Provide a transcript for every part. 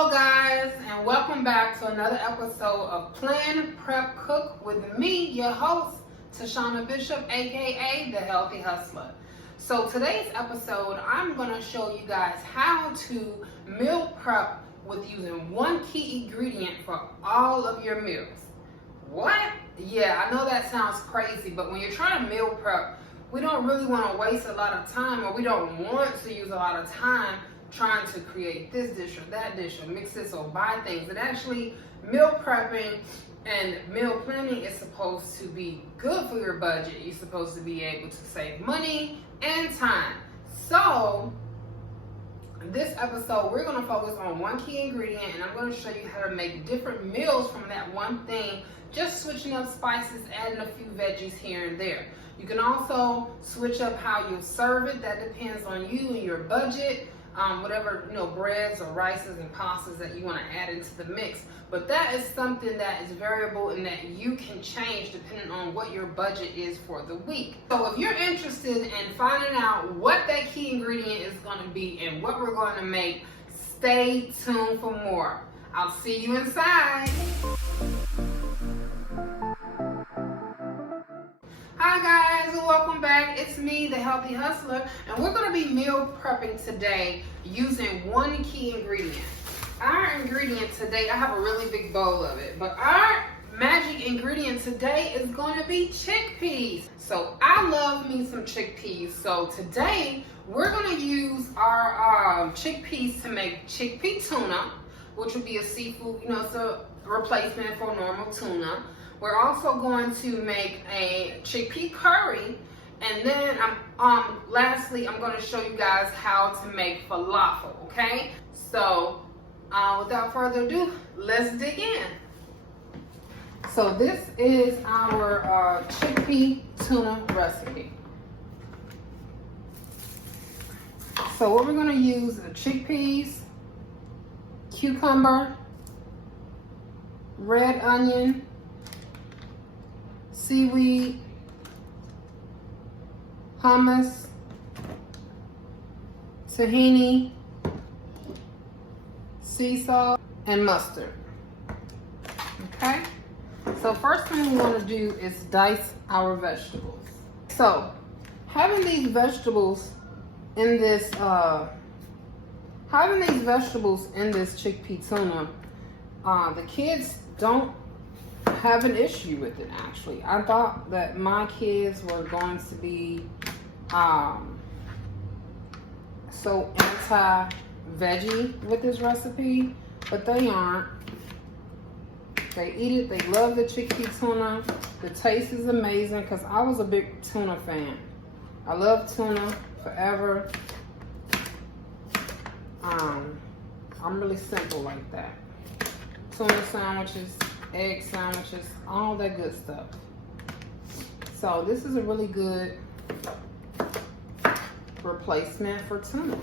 Hello guys, and welcome back to another episode of Plan, Prep, Cook with me, your host, Tashana Bishop, aka The Healthy Hustler. So today's episode, I'm going to show you guys how to meal prep with using one key ingredient for all of your meals. What? Yeah, I know that sounds crazy, but when you're trying to meal prep, we don't really want to waste a lot of time, or we don't want to use a lot of time trying to create this dish or that dish or mix this or buy things. And actually, meal prepping and meal planning is supposed to be good for your budget. You're supposed to be able to save money and time. So this episode, we're going to focus on one key ingredient, and I'm going to show you how to make different meals from that one thing, just switching up spices, adding a few veggies here and there. You can also switch up how you serve it. That depends on you and your budget. Whatever, breads or rices and pastas that you want to add into the mix. But that is something that is variable and that you can change depending on what your budget is for the week. So if you're interested in finding out what that key ingredient is going to be and what we're going to make, stay tuned for more. I'll see you inside. Hi guys, and welcome back. It's me, the Healthy Hustler, and we're going to be meal prepping today using one key ingredient. Our ingredient today, I have a really big bowl of it, but our magic ingredient today is going to be chickpeas. So I love me some chickpeas. So today we're going to use our chickpeas to make chickpea tuna, which would be a seafood, it's a replacement for normal tuna. We're also going to make a chickpea curry, and then lastly, I'm going to show you guys how to make falafel, okay? So, without further ado, let's dig in. So this is our chickpea tuna recipe. So what we're going to use are chickpeas, cucumber, red onion, seaweed, hummus, tahini, sea salt, and mustard. Okay? So first thing we want to do is dice our vegetables. So having these vegetables in this chickpea tuna, the kids don't have an issue with it. Actually, I thought that my kids were going to be so anti-veggie with this recipe, but they aren't. They eat it. They love the chickpea tuna. The taste is amazing because I was a big tuna fan. I love tuna forever. I'm really simple like that. Tuna sandwiches, egg sandwiches, all that good stuff. So this is a really good replacement for tuna.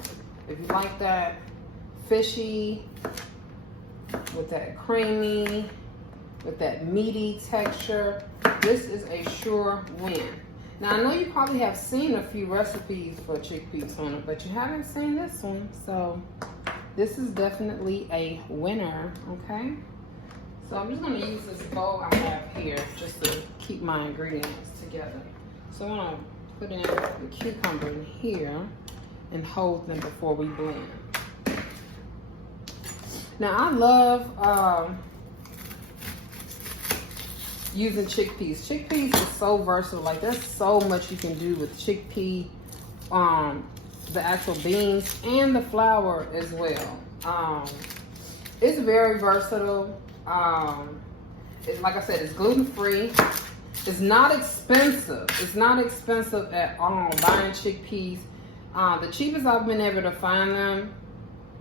If you like that fishy, with that creamy, with that meaty texture, this is a sure win. Now I know you probably have seen a few recipes for chickpea tuna, but you haven't seen this one. So this is definitely a winner, okay? So I'm just going to use this bowl I have here just to keep my ingredients together. So I'm going to put in the cucumber in here and hold them before we blend. Now I love using chickpeas. Chickpeas is so versatile. Like there's so much you can do with chickpea, the actual beans and the flour as well. It's very versatile. Like I said, it's gluten-free. It's not expensive. It's not expensive at all buying chickpeas. The cheapest I've been able to find them,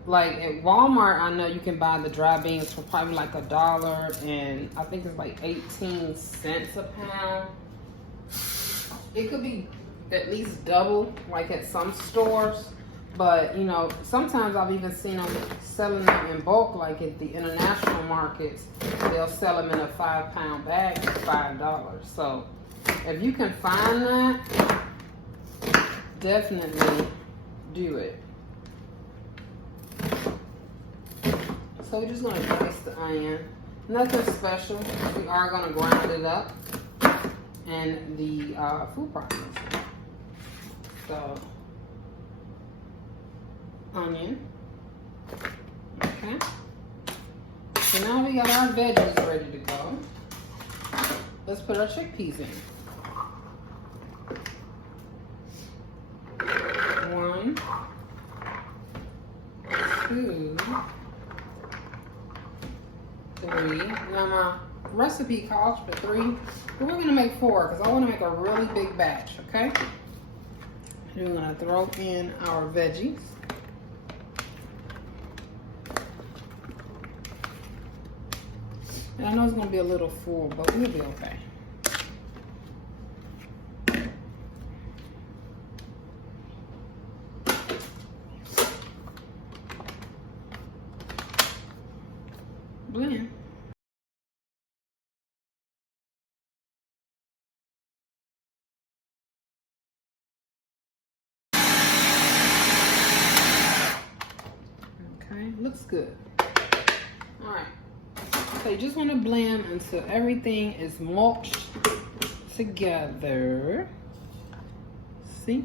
like at Walmart, I know you can buy the dry beans for probably like $1, and I think it's like 18 cents a pound. It could be at least double, like at some stores. But, sometimes I've even seen them selling them in bulk, like at the international markets. They'll sell them in a 5-pound bag for $5. So if you can find that, definitely do it. So we're just gonna dice the onion. Nothing special. We are gonna grind it up in the food processor. So, onion. Okay. So now we got our veggies ready to go. Let's put our chickpeas in. 1, 2, 3. Now my recipe calls for 3, but we're gonna make 4 because I want to make a really big batch. Okay. And we're gonna throw in our veggies. And I know it's gonna be a little full, but we'll be okay. Blend. Okay, looks good. All right. So you just want to blend until everything is mulched together. See?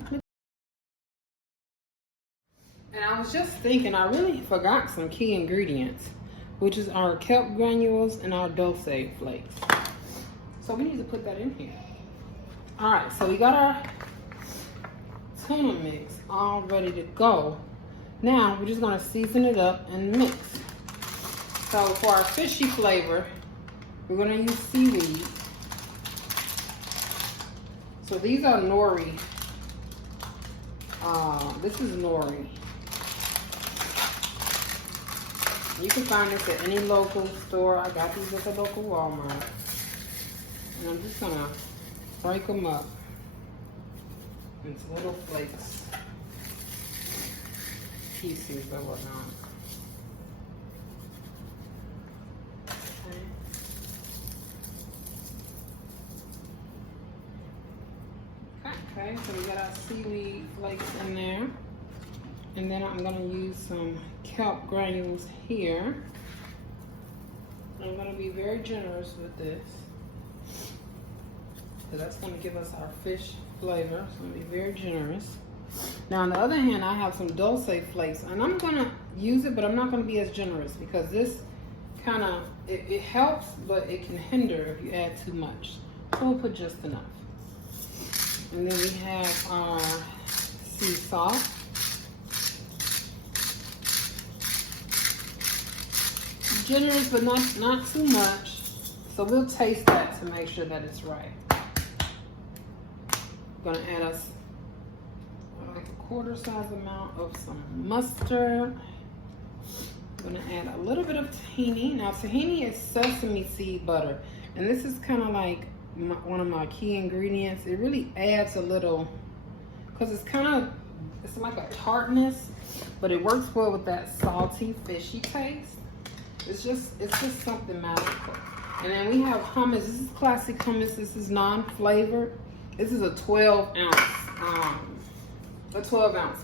And I was just thinking, I really forgot some key ingredients, which is our kelp granules and our dulse flakes. So we need to put that in here. All right, so we got our tuna mix all ready to go. Now we're just gonna season it up and mix. So for our fishy flavor, we're gonna use seaweed. So these are Nori. This is Nori. You can find this at any local store. I got these at the local Walmart. And I'm just gonna break them up into little flakes, pieces or whatnot. Okay, so we got our seaweed flakes in there. And then I'm gonna use some kelp granules here. I'm gonna be very generous with this. So that's gonna give us our fish flavor. So I'm gonna be very generous. Now on the other hand, I have some dulse flakes, and I'm gonna use it, but I'm not gonna be as generous because this kind of, it helps, but it can hinder if you add too much. So we'll put just enough. And then we have our sea salt. Generous, but not too much. So we'll taste that to make sure that it's right. I'm gonna add us like a quarter size amount of some mustard. I'm gonna add a little bit of tahini. Now tahini is sesame seed butter, and this is kind of like one of my key ingredients. It really adds a little, because it's like a tartness, but it works well with that salty, fishy taste. It's just something magical. And then we have hummus. This is classic hummus. This is non-flavored. This is a 12 ounce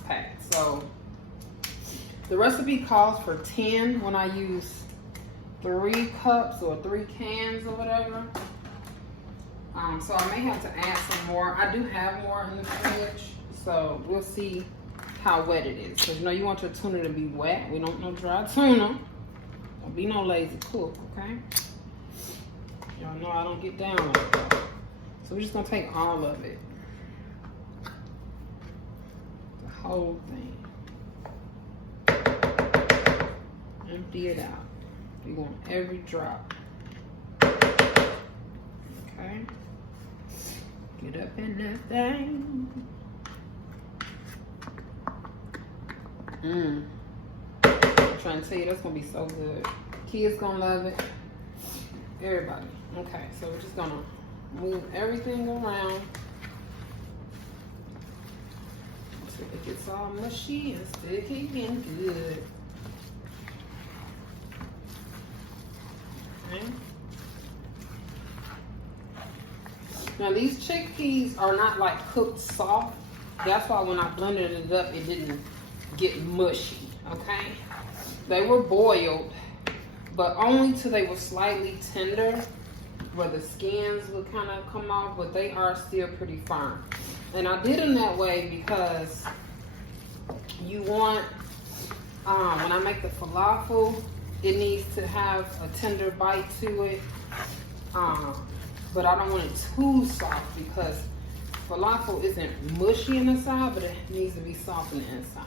pack. So the recipe calls for 10 when I use 3 cups or 3 cans or whatever. So I may have to add some more. I do have more in the fridge, so we'll see how wet it is. Because you know you want your tuna to be wet. We don't know dry tuna. Don't be no lazy cook, okay? Y'all know I don't get down like that. So we're just gonna take all of it. The whole thing. Empty it out. We want every drop. Okay? Get up in that thing. I'm trying to tell you, that's gonna be so good. Kids gonna love it. Everybody. Okay, so we're just gonna move everything around so it gets all mushy and sticky and good. Okay. Now these chickpeas are not like cooked soft. That's why when I blended it up, it didn't get mushy. Okay. They were boiled, but only till they were slightly tender, where the skins would kind of come off, but they are still pretty firm. And I did them that way because you want, when I make the falafel, it needs to have a tender bite to it, but I don't want it too soft because falafel isn't mushy in the side, but it needs to be soft in the inside.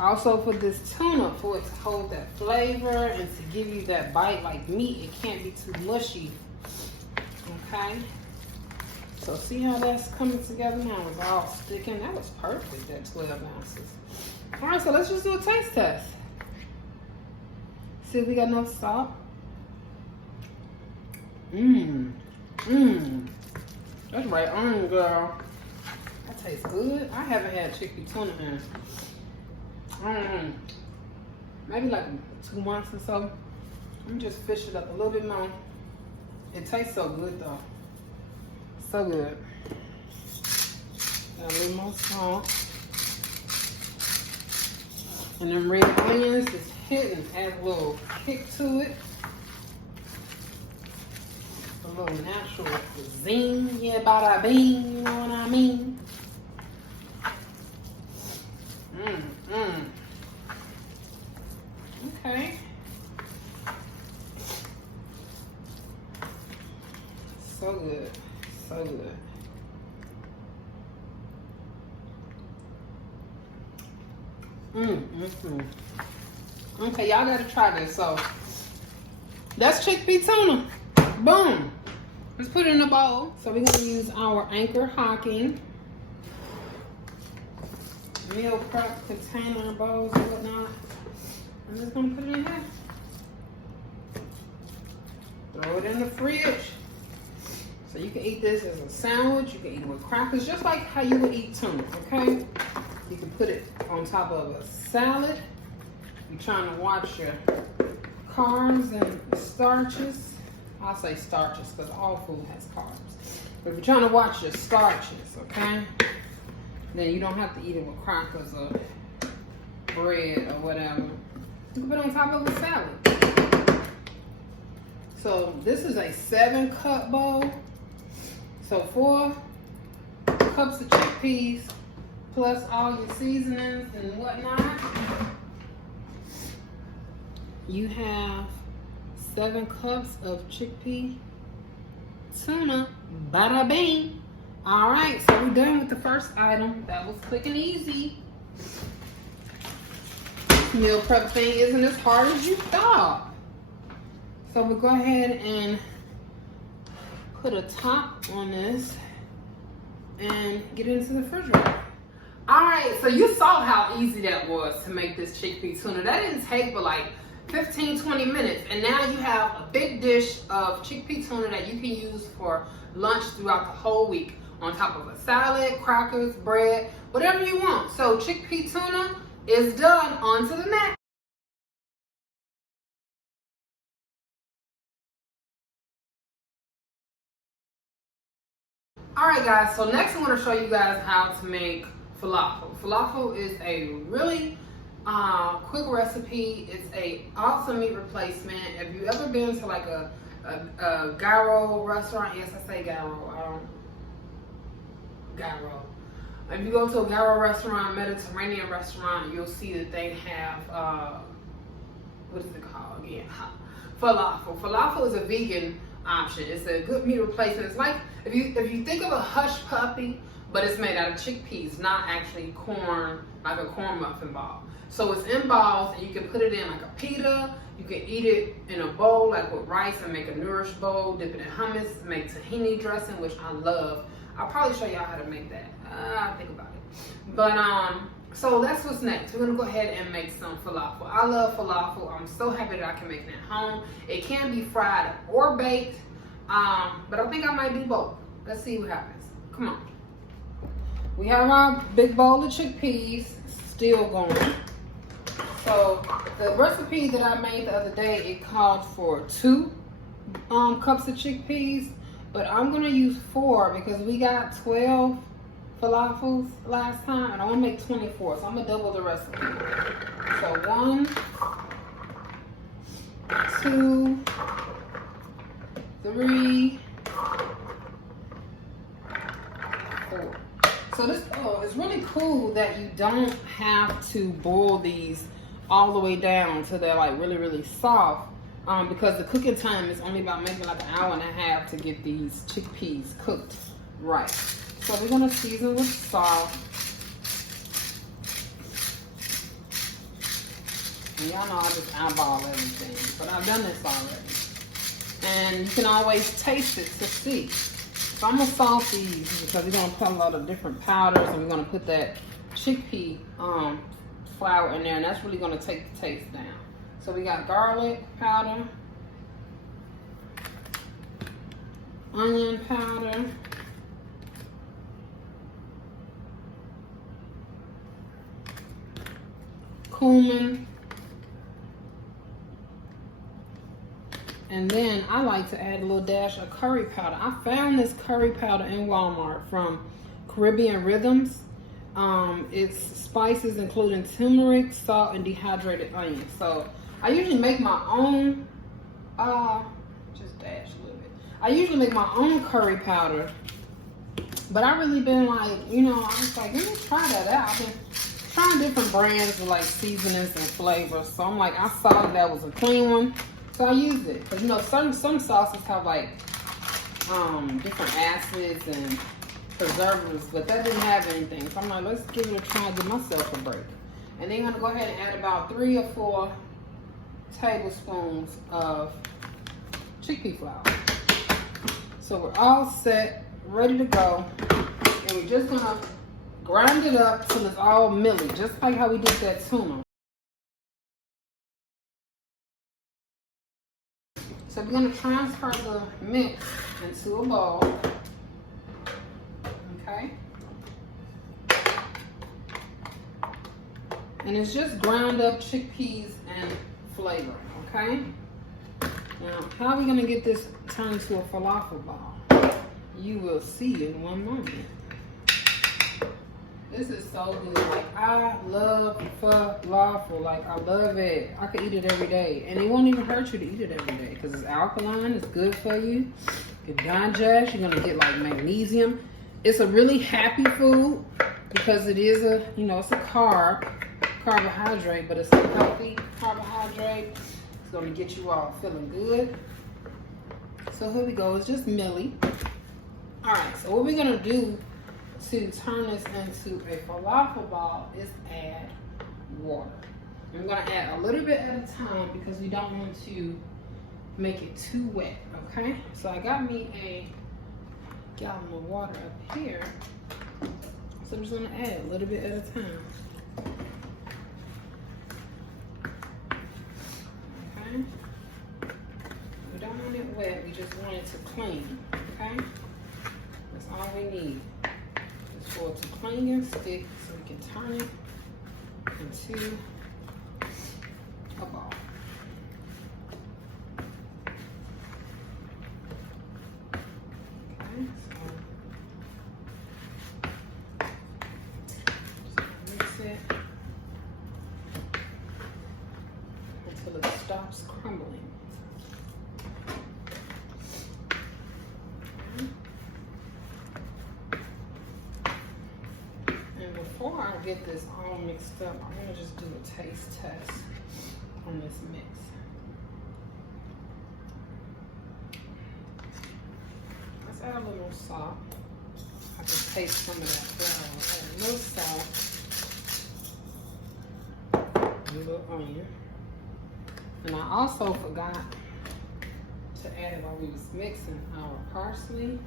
Also for this tuna, for it to hold that flavor and to give you that bite like meat, it can't be too mushy. Okay, so see how that's coming together now? It's all sticking. That was perfect, that 12 ounces. All right, so let's just do a taste test. See if we got enough salt. That's right on, girl. That tastes good. I haven't had chickpea tuna in maybe like 2 months or so. Let me just fish it up a little bit more. It tastes so good though. So good. Got a little more salt. And them red onions is hitting, add a little kick to it. A little natural zing, yeah, bada bing, you know what I mean? Okay. So good, so good. Okay, y'all gotta try this. So that's chickpea tuna. Boom. Let's put it in a bowl. So we're gonna use our Anchor Hocking meal prep container bowls and whatnot. I'm just gonna put it in here. Throw it in the fridge. So you can eat this as a sandwich. You can eat it with crackers, just like how you would eat tuna, okay? You can put it on top of a salad. You're trying to watch your carbs and starches. I'll say starches because all food has carbs. But if you're trying to watch your starches, okay? Then you don't have to eat it with crackers or bread or whatever. You can put it on top of a salad. So this is a 7-cup bowl. So 4 cups of chickpeas plus all your seasonings and whatnot. You have 7 cups of chickpea tuna. Bada bing. All right, so we're done with the first item. That was quick and easy. Meal prep thing isn't as hard as you thought. So we'll go ahead and put a top on this and get it into the refrigerator. All right, so you saw how easy that was to make this chickpea tuna. That didn't take but like 15-20 minutes, and now you have a big dish of chickpea tuna that you can use for lunch throughout the whole week, on top of a salad, crackers, bread, whatever you want. So chickpea tuna is done. On to the next. All right, guys, so next I want to show you guys how to make falafel. Falafel is a really quick recipe. It's a awesome meat replacement. If you ever been to like a gyro restaurant, yes, I say gyro. Gyro. If you go to a gyro restaurant, Mediterranean restaurant, you'll see that they have what is it called again? Falafel. Falafel is a vegan option. It's a good meat replacement. It's like if you think of a hush puppy, but it's made out of chickpeas, not actually corn, like a corn muffin ball. So it's in balls, and you can put it in like a pita. You can eat it in a bowl, like with rice, and make a nourished bowl. Dip it in hummus, make tahini dressing, which I love. I'll probably show y'all how to make that. Think about it. But so that's what's next. We're gonna go ahead and make some falafel. I love falafel. I'm so happy that I can make it at home. It can be fried or baked, but I think I might do both. Let's see what happens. Come on. We have our big bowl of chickpeas still going. So the recipe that I made the other day, it called for 2 cups of chickpeas, but I'm gonna use 4 because we got 12 falafels last time, and I want to make 24, so I'm gonna double the recipe. So 1, 2, 3, 4. So this, it's really cool that you don't have to boil these all the way down till they're like really, really soft. Because the cooking time is only about maybe like an hour and a half to get these chickpeas cooked right. So we're gonna season with salt. And y'all know I just eyeball everything, but I've done this already. And you can always taste it to see. So I'm gonna salt these because we're gonna put a lot of different powders and we're gonna put that chickpea flour in there, and that's really gonna take the taste down. So we got garlic powder, onion powder, cumin, and then I like to add a little dash of curry powder. I found this curry powder in Walmart from Caribbean Rhythms. It's spices including turmeric, salt, and dehydrated onion. So I usually make my own, just dash a little bit. I usually make my own curry powder, but I really been like, you know, I was like, let me try that out. I've been trying different brands with like seasonings and flavors. So I'm like, I saw that was a clean one, so I used it. Cause you know, some sauces have like different acids and preservatives, but that didn't have anything. So I'm like, let's give it a try and give myself a break. And then I'm gonna go ahead and add about 3 or 4 tablespoons of chickpea flour. So we're all set, ready to go. And we're just gonna grind it up till it's all milly, just like how we did that tuna. So we're gonna transfer the mix into a bowl. Okay. And it's just ground up chickpeas and flavoring, okay? Now, how are we gonna get this turned into a falafel ball? You will see in one moment. This is so good. Like, I love falafel. Like, I love it. I could eat it every day. And it won't even hurt you to eat it every day because it's alkaline, it's good for you. You can digest, you're gonna get like magnesium. It's a really happy food because it is a, you know, it's a carbohydrate, but it's a healthy carbohydrate. It's gonna get you all feeling good. So here we go, it's just milly. All right, so what we're gonna do to turn this into a falafel ball is add water. I'm gonna add a little bit at a time because we don't want to make it too wet, okay? So I got me a gallon of water up here. So I'm just gonna add a little bit at a time. Okay? We don't want it wet, we just want it to clean, okay? That's all we need. Just for it to clean and stick so we can turn it into a ball. Okay, so just mix it until it stops crumbling. And before I get this all mixed up, I'm gonna just do a taste test on this mix. Let's add a little salt. I can taste some of that flour. Add a little salt, a little onion. And I also forgot to add it while we was mixing our parsley.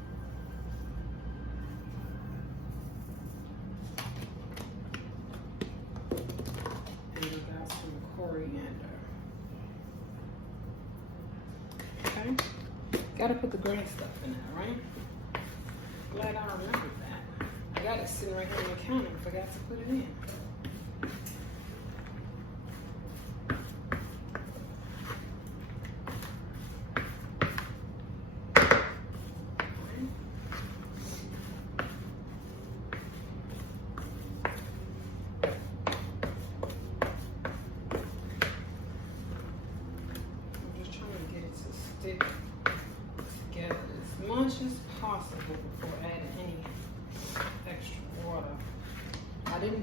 And we got some coriander. Okay? Gotta put the green stuff in there, right? Glad I remembered that. I got it sitting right here on the counter. I forgot to put it in.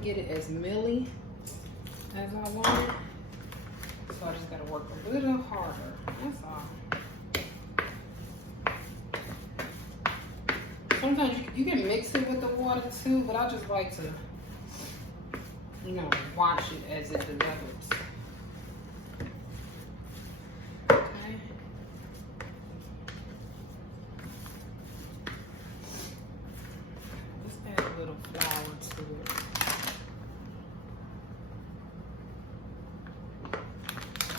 get it as mealy as I want it. So I just gotta work a little harder. That's all. Sometimes you can mix it with the water too, but I just like to, you know, watch it as it develops. Okay. Let's add a little flour to it.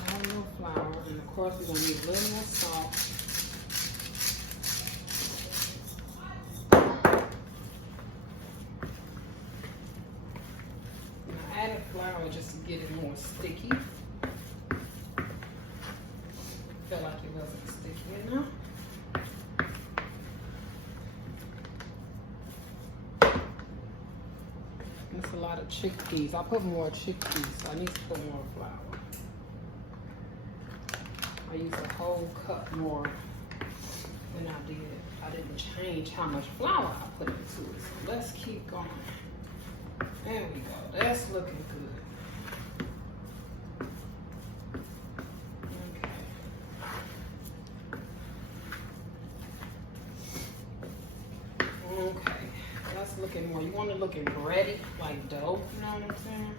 Add a little flour, and of course we're gonna need a little more salt. Flour just to get it more sticky. Felt like it wasn't sticky enough. That's a lot of chickpeas. I'll put more chickpeas, so I need to put more flour. I used a whole cup more than I did. I didn't change how much flour I put into it. So let's keep going. There we go. That's looking good. Okay, that's looking more. You want it looking bready, like dough, you know what I'm saying?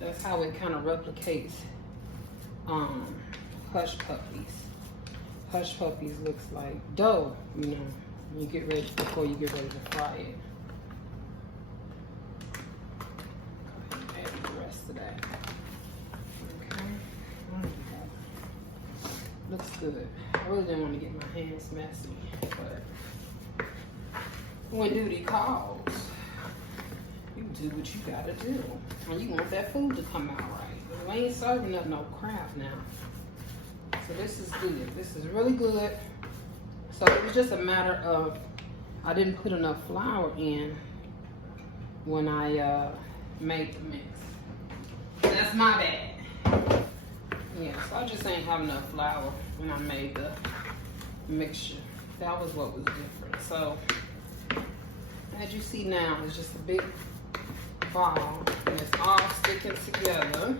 That's how it kind of replicates hush puppies. Hush puppies looks like dough, you know, when you get ready, before you get ready to fry it. Go ahead and add the rest of that. Okay, looks good. I really didn't want to get my hands messy, but when duty calls, you do what you gotta do. And you want that food to come out right. We ain't serving up no crap now. So this is good. This is really good. So it was just a matter of, I didn't put enough flour in when I made the mix. That's my bad. Yeah, so I just ain't have enough flour when I made the mixture. That was what was different. So as you see now, it's just a big ball and it's all sticking together,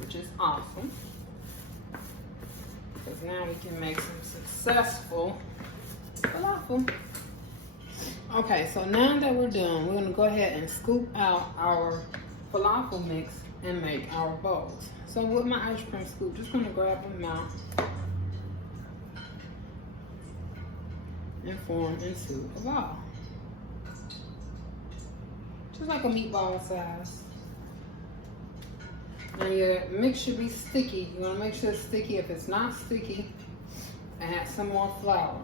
which is awesome. Because now we can make some successful falafel. Okay, so now that we're done, we're gonna go ahead and scoop out our falafel mix and make our bowls. So with my ice cream scoop, just gonna grab them out and form into a ball. Just like a meatball size. Now your mix should be sticky. You wanna make sure it's sticky. If it's not sticky, add some more flour.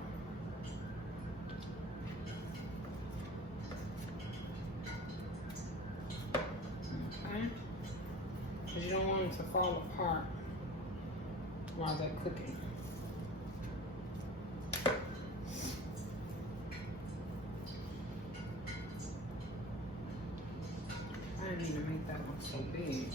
Okay? Because you don't want it to fall apart while they're cooking. I didn't need to make that one so big.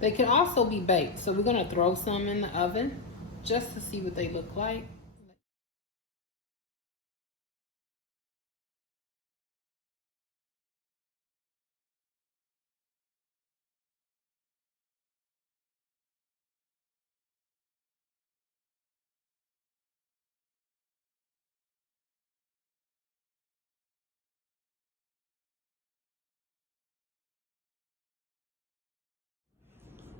They can also be baked, so we're gonna throw some in the oven just to see what they look like.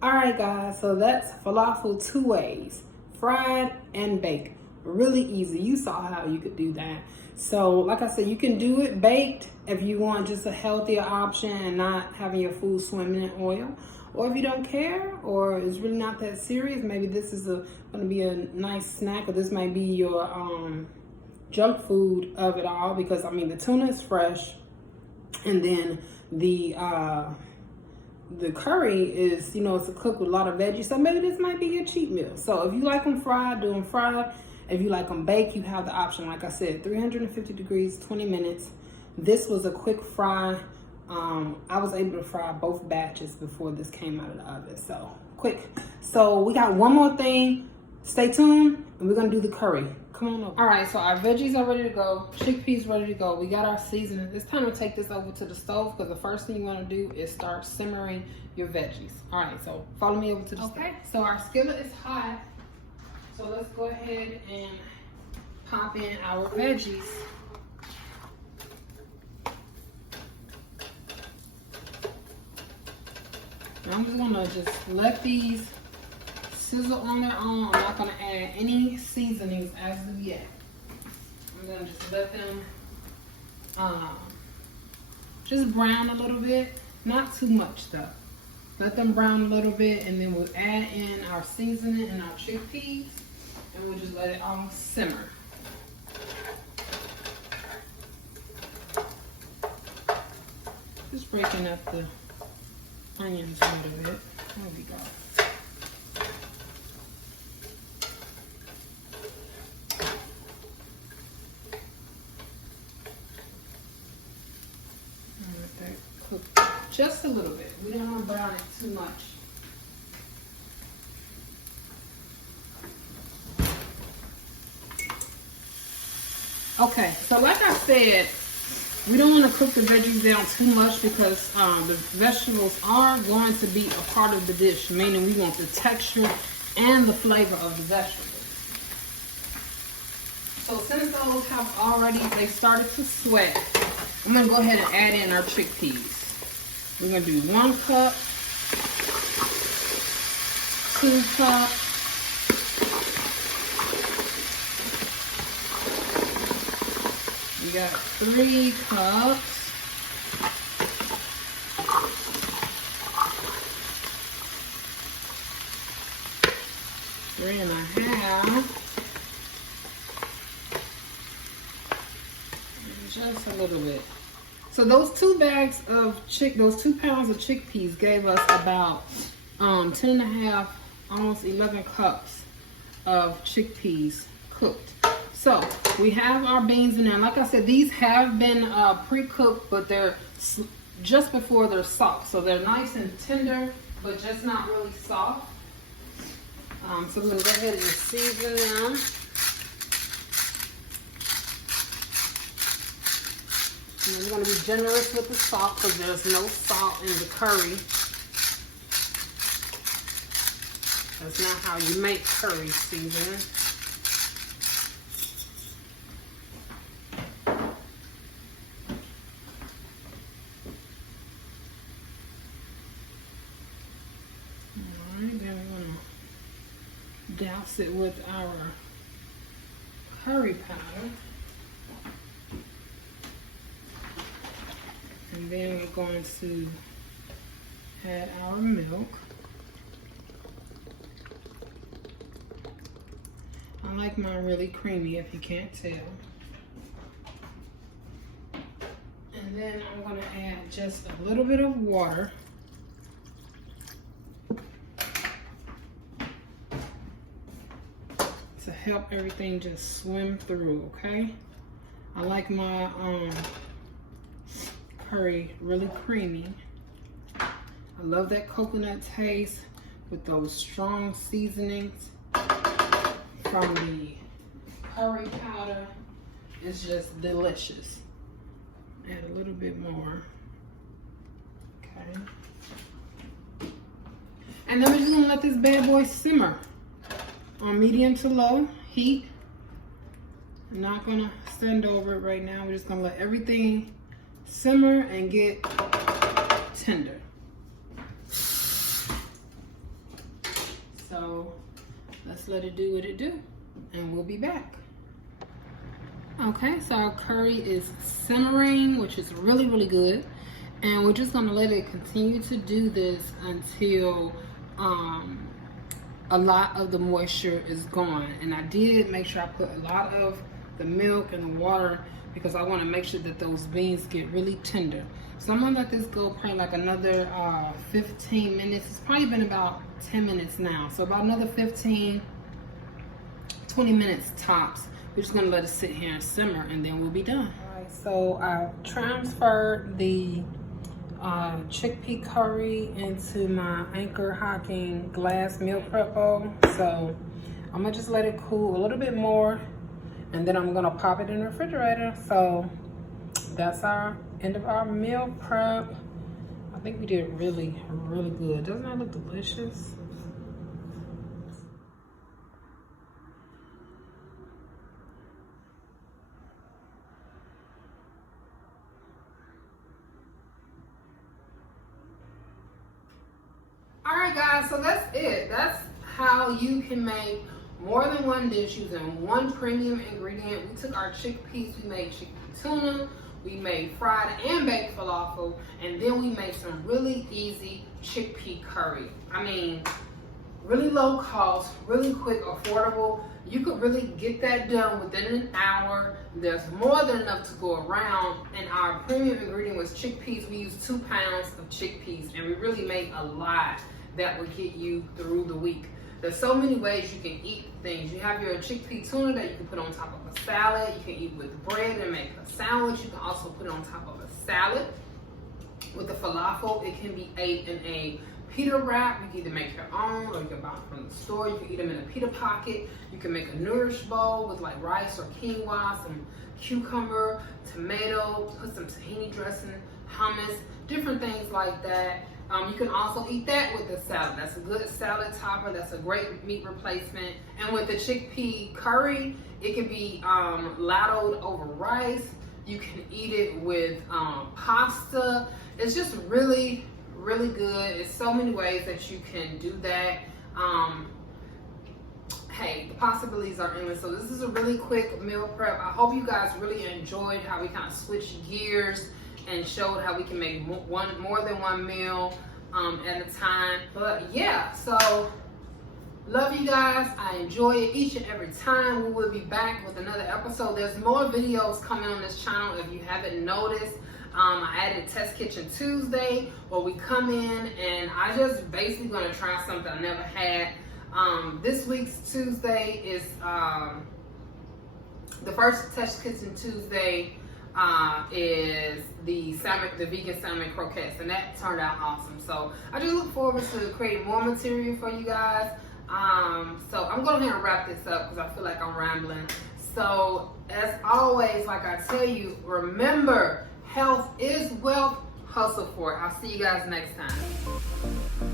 All right, guys, so that's falafel 2 ways, fried and baked. Really easy. You saw how you could do that. So like I said, you can do it baked if you want just a healthier option and not having your food swimming in oil. Or if you don't care, or it's really not that serious, maybe this is gonna be a nice snack, or this might be your junk food of it all, because I mean the tuna is fresh, and then the the curry is, you know, it's a cook with a lot of veggies. So maybe this might be your cheat meal. So if you like them fried, do them fried. If you like them baked, you have the option. Like I said, 350 degrees, 20 minutes. This was a quick fry. I was able to fry both batches before this came out of the oven. So quick. So we got one more thing. Stay tuned, and we're gonna do the curry. Come on over. All right, so our veggies are ready to go. Chickpeas ready to go. We got our seasoning. It's time to take this over to the stove because the first thing you want to do is start simmering your veggies. All right, so follow me over to the stove. Okay, so our skillet is hot. So let's go ahead and pop in our veggies. And I'm just gonna let these sizzle on their own. I'm not gonna add any seasonings as of yet. I'm gonna just let them just brown a little bit, not too much though. Let them brown a little bit, and then we'll add in our seasoning and our chickpeas, and we'll just let it all simmer. Just breaking up the onions a little bit. There we go. Just a little bit. We don't want to brown it too much. Okay, so like I said, we don't want to cook the veggies down too much because the vegetables are going to be a part of the dish, meaning we want the texture and the flavor of the vegetables. So since those have already, they started to sweat, I'm going to go ahead and add in our chickpeas. We're going to do 1 cup, 2 cups, we got 3 cups, 3.5, and just a little bit. So those 2 bags of those 2 pounds of chickpeas gave us about 10.5, almost 11 cups of chickpeas cooked. So we have our beans in there. Like I said, these have been pre-cooked, but they're just before they're soft. So they're nice and tender, but just not really soft. So we're gonna go ahead and season them. And I'm going to be generous with the salt because there's no salt in the curry. That's not how you make curry seasoning. Alright, then we're going to douse it with our curry powder. And then we're going to add our milk. I like mine really creamy, if you can't tell. And then I'm going to add just a little bit of water. To help everything just swim through, okay? I like my curry really creamy. I love that coconut taste with those strong seasonings from the curry powder. It's just delicious. Add a little bit more. Okay. And then we're just gonna let this bad boy simmer on medium to low heat. I'm not gonna stand over it right now. We're just gonna let everything simmer and get tender. So let's let it do what it do, and we'll be back. Okay, so our curry is simmering, which is really, really good. And we're just gonna let it continue to do this until a lot of the moisture is gone. And I did make sure I put a lot of the milk and the water because I want to make sure that those beans get really tender. So I'm gonna let this go probably like another 15 minutes. It's probably been about 10 minutes now. So about another 15, 20 minutes tops. We're just gonna let it sit here and simmer and then we'll be done. All right, so I transferred the chickpea curry into my Anchor Hocking glass meal prep bowl. So I'm gonna just let it cool a little bit more and then I'm gonna pop it in the refrigerator. So that's our end of our meal prep. I think we did really, really good. Doesn't that look delicious? All right, guys, so that's it. That's how you can make more than one dish using one premium ingredient. We took our chickpeas, we made chickpea tuna, we made fried and baked falafel, and then we made some really easy chickpea curry. I mean, really low cost, really quick, affordable. You could really get that done within an hour. There's more than enough to go around, and our premium ingredient was chickpeas. We used 2 pounds of chickpeas, and we really made a lot that would get you through the week. There's so many ways you can eat things. You have your chickpea tuna that you can put on top of a salad. You can eat with bread and make a sandwich. You can also put it on top of a salad. With the falafel, it can be ate in a pita wrap. You can either make your own or you can buy them from the store. You can eat them in a pita pocket. You can make a nourish bowl with like rice or quinoa, some cucumber, tomato, put some tahini dressing, hummus, different things like that. You can also eat that with the salad. That's a good salad topper. That's a great meat replacement. And with the chickpea curry, it can be ladled over rice. You can eat it with pasta. It's just really, really good. It's so many ways that you can do that. Hey, the possibilities are endless. So this is a really quick meal prep. I hope you guys really enjoyed how we kind of switched gears and showed how we can make more than one meal at a time. But yeah, so love you guys. I enjoy it each and every time. We will be back with another episode. There's more videos coming on this channel if you haven't noticed. I added Test Kitchen Tuesday where we come in and I just basically gonna try something I never had. This week's Tuesday is the first Test Kitchen Tuesday is the vegan salmon croquettes, and that turned out awesome. So I just look forward to creating more material for you guys. So I'm going to wrap this up because I feel like I'm rambling. So as always, like I tell you, remember, health is wealth. Hustle for it. I'll see you guys next time.